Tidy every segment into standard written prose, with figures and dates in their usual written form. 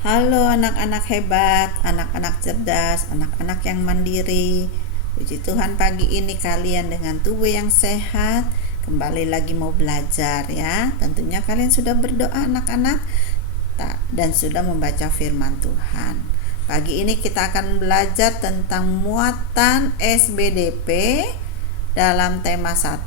Halo anak-anak hebat, anak-anak cerdas, anak-anak yang mandiri. Puji Tuhan pagi ini kalian dengan tubuh yang sehat kembali lagi mau belajar ya. Tentunya kalian sudah berdoa anak-anak dan sudah membaca firman Tuhan. Pagi ini kita akan belajar tentang muatan SBDP dalam tema 1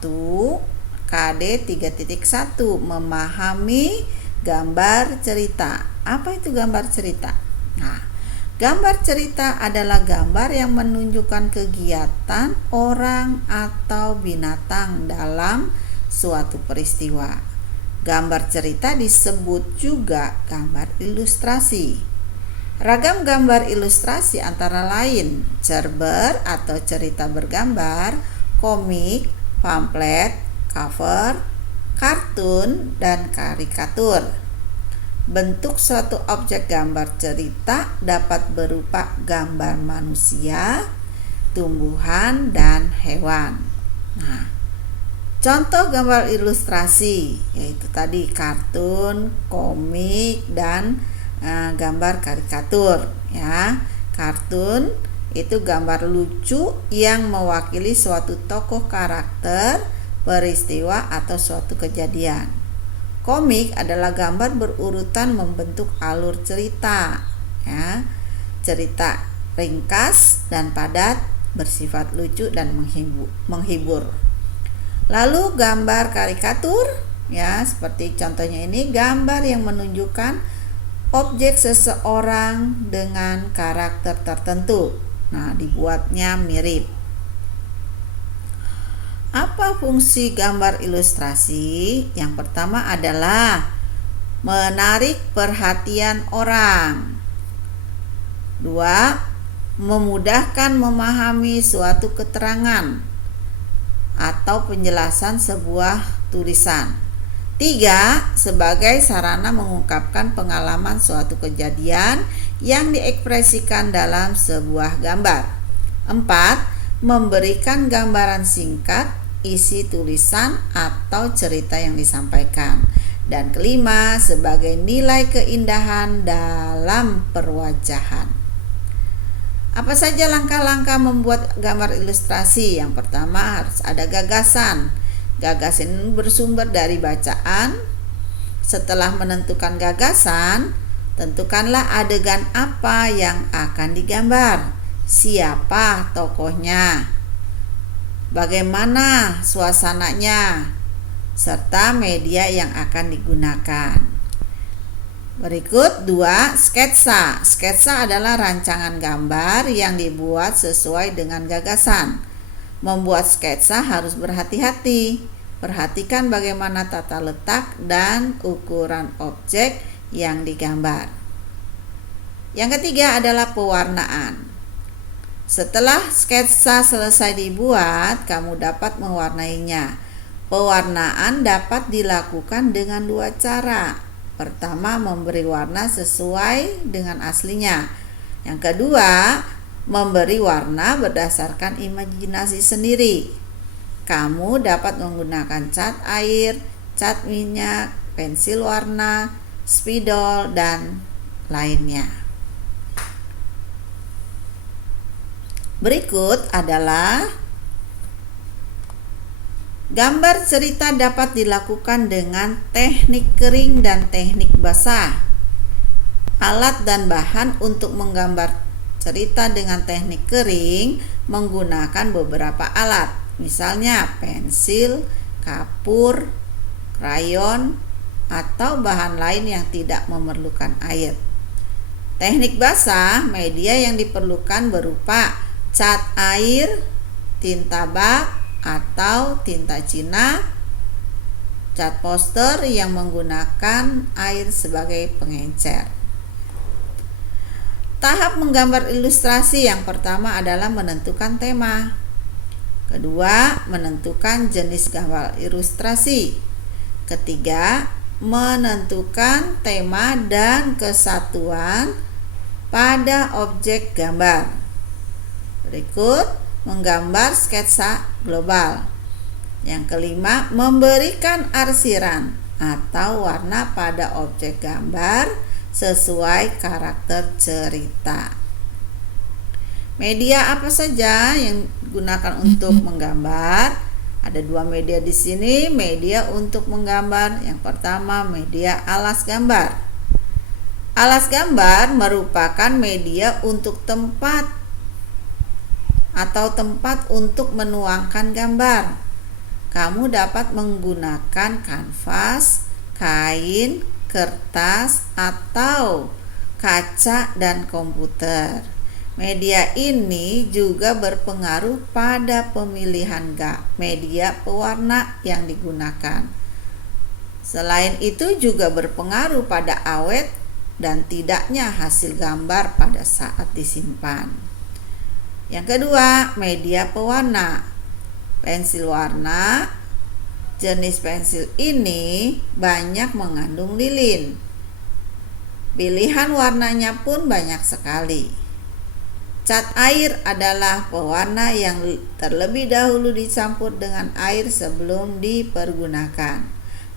KD 3.1 memahami gambar cerita. Apa itu gambar cerita? Nah, gambar cerita adalah gambar yang menunjukkan kegiatan orang atau binatang dalam suatu peristiwa. Gambar cerita disebut juga gambar ilustrasi. Ragam gambar ilustrasi antara lain cerber atau cerita bergambar, komik, pamflet, cover, kartun, dan karikatur. Bentuk suatu objek gambar cerita dapat berupa gambar manusia, tumbuhan, dan hewan. Nah, contoh gambar ilustrasi yaitu tadi kartun, komik, dan gambar karikatur ya. Kartun itu gambar lucu yang mewakili suatu tokoh karakter, peristiwa, atau suatu kejadian. Komik adalah gambar berurutan membentuk alur cerita ya. Cerita ringkas dan padat, bersifat lucu dan menghibur. Lalu gambar karikatur ya, seperti contohnya ini gambar yang menunjukkan objek seseorang dengan karakter tertentu. Nah, dibuatnya mirip. Apa fungsi gambar ilustrasi? Yang pertama adalah menarik perhatian orang. 2. Memudahkan memahami suatu keterangan atau penjelasan sebuah tulisan. 3. Sebagai sarana mengungkapkan pengalaman suatu kejadian yang diekspresikan dalam sebuah gambar. 4. Memberikan gambaran singkat isi tulisan atau cerita yang disampaikan. Dan kelima, sebagai nilai keindahan dalam perwajahan. Apa saja langkah-langkah membuat gambar ilustrasi? Yang pertama harus ada gagasan. Gagasan ini bersumber dari bacaan. Setelah menentukan gagasan, tentukanlah adegan apa yang akan digambar. Siapa tokohnya? Bagaimana suasananya? Serta media yang akan digunakan. Berikut 2. Sketsa. Sketsa adalah rancangan gambar yang dibuat sesuai dengan gagasan. Membuat sketsa harus berhati-hati. Perhatikan bagaimana tata letak dan ukuran objek yang digambar. Yang ketiga adalah pewarnaan. Setelah sketsa selesai dibuat, kamu dapat mewarnainya. Pewarnaan dapat dilakukan dengan 2 cara. Pertama, memberi warna sesuai dengan aslinya. Yang kedua, memberi warna berdasarkan imajinasi sendiri. Kamu dapat menggunakan cat air, cat minyak, pensil warna, spidol, dan lainnya. Berikut adalah gambar cerita dapat dilakukan dengan teknik kering dan teknik basah. Alat dan bahan untuk menggambar cerita dengan teknik kering menggunakan beberapa alat, misalnya pensil, kapur, krayon, atau bahan lain yang tidak memerlukan air. Teknik basah, media yang diperlukan berupa cat air, tinta bak atau tinta Cina, cat poster yang menggunakan air sebagai pengencer. Tahap menggambar ilustrasi yang pertama adalah menentukan tema. Kedua, menentukan jenis gambar ilustrasi. Ketiga, menentukan tema dan kesatuan pada objek gambar. Berikut, menggambar sketsa global. Yang kelima, memberikan arsiran atau warna pada objek gambar sesuai karakter cerita. Media apa saja yang digunakan untuk menggambar? Ada dua media di sini, media untuk menggambar. Yang pertama, media alas gambar. Alas gambar merupakan media untuk tempat atau tempat untuk menuangkan gambar. Kamu dapat menggunakan kanvas, kain, kertas, atau kaca dan komputer. Media ini juga berpengaruh pada pemilihan media pewarna yang digunakan. Selain itu juga berpengaruh pada awet dan tidaknya hasil gambar pada saat disimpan. Yang kedua, media pewarna. Pensil warna. Jenis pensil ini banyak mengandung lilin. Pilihan warnanya pun banyak sekali. Cat air adalah pewarna yang terlebih dahulu dicampur dengan air sebelum dipergunakan.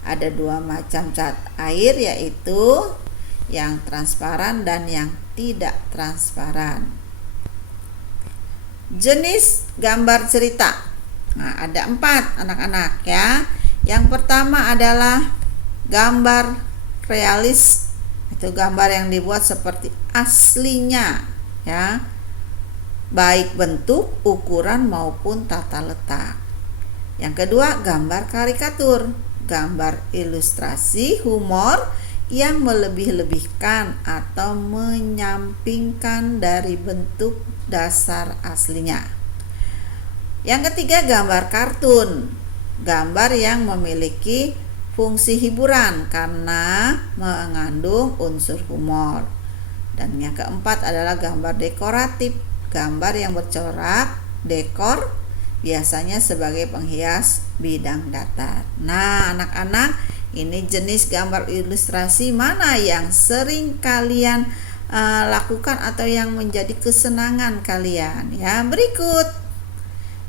Ada dua macam cat air, yaitu yang transparan dan yang tidak transparan. Jenis gambar cerita. Nah, ada 4 anak-anak ya. Yang pertama adalah gambar realis. Itu gambar yang dibuat seperti aslinya ya. Baik bentuk, ukuran maupun tata letak. Yang kedua, gambar karikatur, gambar ilustrasi humor yang melebih-lebihkan atau menyampingkan dari bentuk dasar aslinya. Yang ketiga, gambar kartun, gambar yang memiliki fungsi hiburan karena mengandung unsur humor. Dan yang keempat adalah gambar dekoratif, gambar yang bercorak, dekor, biasanya sebagai penghias bidang datar. Nah, anak-anak, ini jenis gambar ilustrasi mana yang sering kalian lakukan atau yang menjadi kesenangan kalian ya. Berikut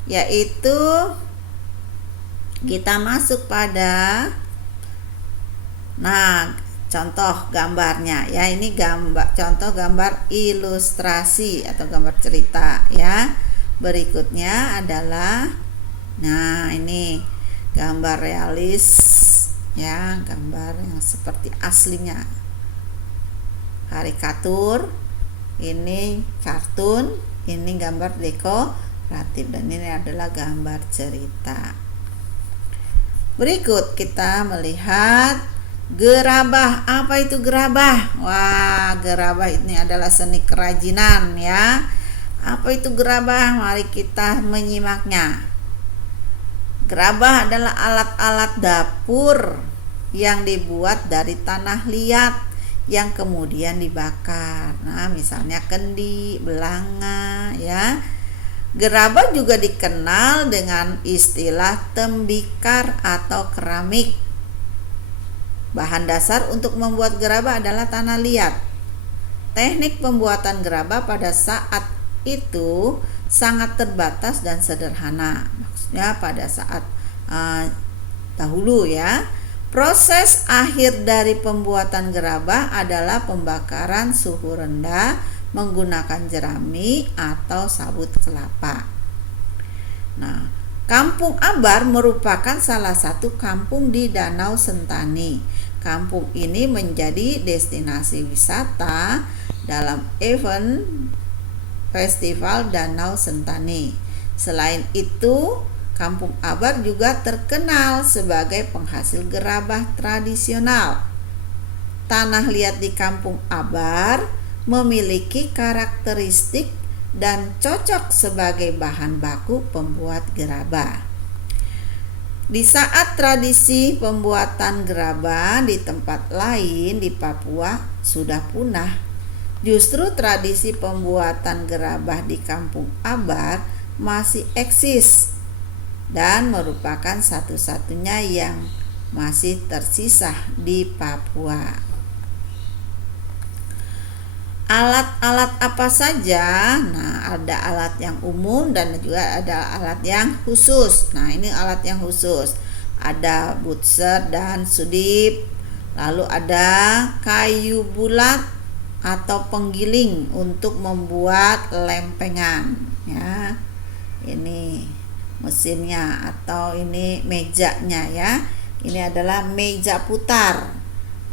yaitu kita masuk pada contoh gambarnya ya. Ini contoh gambar ilustrasi atau gambar cerita ya. Berikutnya adalah ini gambar realis ya, gambar yang seperti aslinya. Karikatur, ini kartun, ini gambar dekoratif, dan ini adalah gambar cerita. Berikut kita melihat gerabah. Apa itu gerabah? Wah, gerabah ini adalah seni kerajinan ya. Apa itu gerabah? Mari kita menyimaknya. Gerabah adalah alat-alat dapur yang dibuat dari tanah liat yang kemudian dibakar. Nah, misalnya kendi, belanga ya. Gerabah juga dikenal dengan istilah tembikar atau keramik. Bahan dasar untuk membuat gerabah adalah tanah liat. Teknik pembuatan gerabah pada saat itu sangat terbatas dan sederhana. Maksudnya pada saat dahulu ya. Proses akhir dari pembuatan gerabah adalah pembakaran suhu rendah menggunakan jerami atau sabut kelapa. Nah, Kampung Abar merupakan salah satu kampung di Danau Sentani. Kampung ini menjadi destinasi wisata dalam event Festival Danau Sentani. Selain itu, Kampung Abar juga terkenal sebagai penghasil gerabah tradisional. Tanah liat di Kampung Abar memiliki karakteristik dan cocok sebagai bahan baku pembuat gerabah. Di saat tradisi pembuatan gerabah di tempat lain di Papua sudah punah, justru tradisi pembuatan gerabah di Kampung Abar masih eksis dan merupakan satu-satunya yang masih tersisa di Papua. Alat-alat apa saja? Nah, ada alat yang umum dan juga ada alat yang khusus. Nah, ini alat yang khusus. Ada butser dan sudip, Lalu ada kayu bulat atau penggiling untuk membuat lempengan, ya. Ini mesinnya atau ini mejanya, ya. Ini adalah meja putar.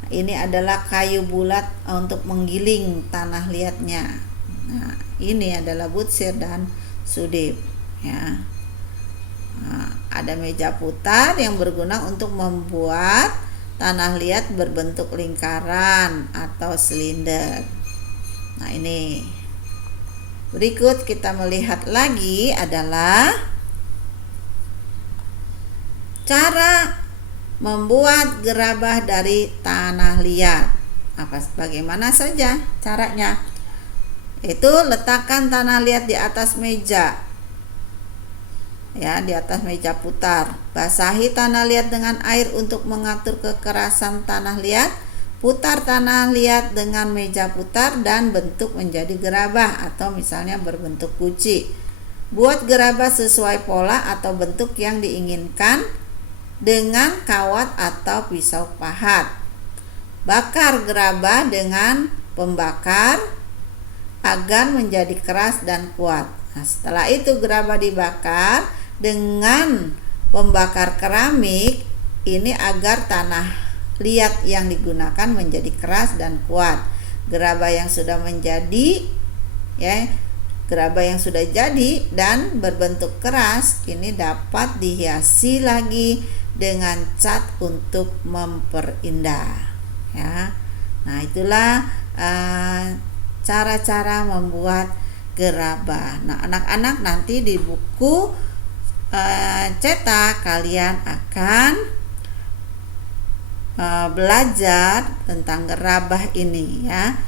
Ini adalah kayu bulat untuk menggiling tanah liatnya. Nah, ini adalah Butsir dan Sudip, ya. Nah, ada meja putar yang berguna untuk membuat tanah liat berbentuk lingkaran atau silinder. Nah, ini. Berikut kita melihat lagi adalah cara membuat gerabah dari tanah liat. Bagaimana saja caranya? Itu letakkan tanah liat di atas meja, ya, di atas meja putar. Basahi tanah liat dengan air untuk mengatur kekerasan tanah liat. Putar tanah liat dengan meja putar dan bentuk menjadi gerabah atau misalnya berbentuk guci. Buat gerabah sesuai pola atau bentuk yang diinginkan dengan kawat atau pisau pahat. Bakar gerabah dengan pembakar agar menjadi keras dan kuat. Nah, setelah itu gerabah dibakar dengan pembakar keramik ini agar tanah liat yang digunakan menjadi keras dan kuat. Gerabah yang sudah menjadi, ya, gerabah yang sudah jadi dan berbentuk keras ini dapat dihiasi lagi dengan cat untuk memperindah, ya. Nah, itulah cara-cara membuat gerabah. Nah, anak-anak nanti di buku cetak kalian akan belajar tentang gerabah ini, ya.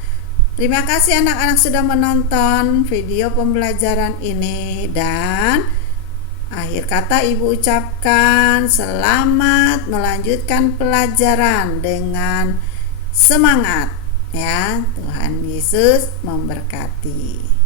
Terima kasih anak-anak sudah menonton video pembelajaran ini, dan akhir kata Ibu ucapkan selamat melanjutkan pelajaran dengan semangat, ya. Tuhan Yesus memberkati.